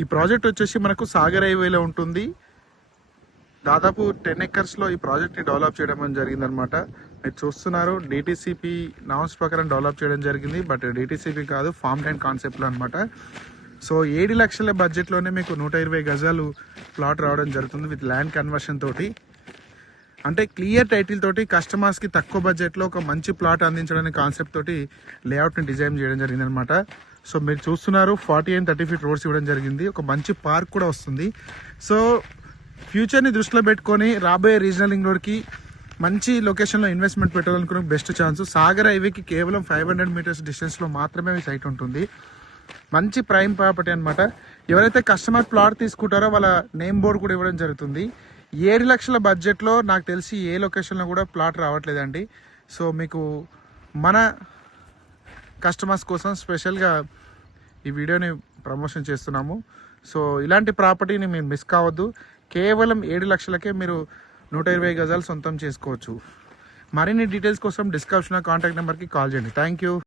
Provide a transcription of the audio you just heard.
ఈ ప్రాజెక్ట్ వచ్చేసి మనకు సాగర్ హైవేలో ఉంటుంది. దాదాపు 10 ఎకర్స్లో ఈ ప్రాజెక్ట్ని డెవలప్ చేయడం జరిగిందనమాట. మీరు చూస్తున్నారు డిటిసిపి నామ్స్ ప్రకారం డెవలప్ చేయడం జరిగింది. బట్ డిటిసిపి కాదు, ఫార్మ్ ల్యాండ్ కాన్సెప్ట్లో అనమాట. సో 7 లక్షల బడ్జెట్లోనే మీకు 120 గజాలు ప్లాట్ రావడం జరుగుతుంది విత్ ల్యాండ్ కన్వర్షన్ తోటి. అంటే క్లియర్ టైటిల్ తోటి కస్టమర్స్కి తక్కువ బడ్జెట్లో ఒక మంచి ప్లాట్ అందించడానికి కాన్సెప్ట్ తోటి లేఅవుట్ని డిజైన్ చేయడం జరిగింది అనమాట. సో మీరు చూస్తున్నారు 40 and 30 feet రోడ్స్ ఇవ్వడం జరిగింది. ఒక మంచి పార్క్ కూడా వస్తుంది. సో ఫ్యూచర్ని దృష్టిలో పెట్టుకొని రాబోయే రీజనల్ రింగ్ రోడ్కి మంచి లొకేషన్లో ఇన్వెస్ట్మెంట్ పెట్టాలనుకున్న బెస్ట్ ఛాన్స్. సాగర్ హైవేకి కేవలం 500 meters డిస్టెన్స్లో మాత్రమే ఈ సైట్ ఉంటుంది. మంచి ప్రైమ్ ప్రాపర్టీ అనమాట. ఎవరైతే కస్టమర్ ప్లాట్ తీసుకుంటారో వాళ్ళ నేమ్ బోర్డు కూడా ఇవ్వడం జరుగుతుంది. 7 లక్షల బడ్జెట్లో నాకు తెలిసి ఏ లొకేషన్లో కూడా ప్లాట్ రావట్లేదండి. సో మీకు మన కస్టమర్స్ కోసం స్పెషల్గా ఈ వీడియోని ప్రమోషన్ చేస్తున్నాము. సో ఇలాంటి ప్రాపర్టీని మీరు మిస్ కావద్దు. కేవలం 7 లక్షలకే మీరు 120 గజాలు సొంతం చేసుకోవచ్చు. మరిన్ని డీటెయిల్స్ కోసం డిస్క్రిప్షన్ కాంటాక్ట్ నెంబర్కి కాల్ చేయండి. Thank you.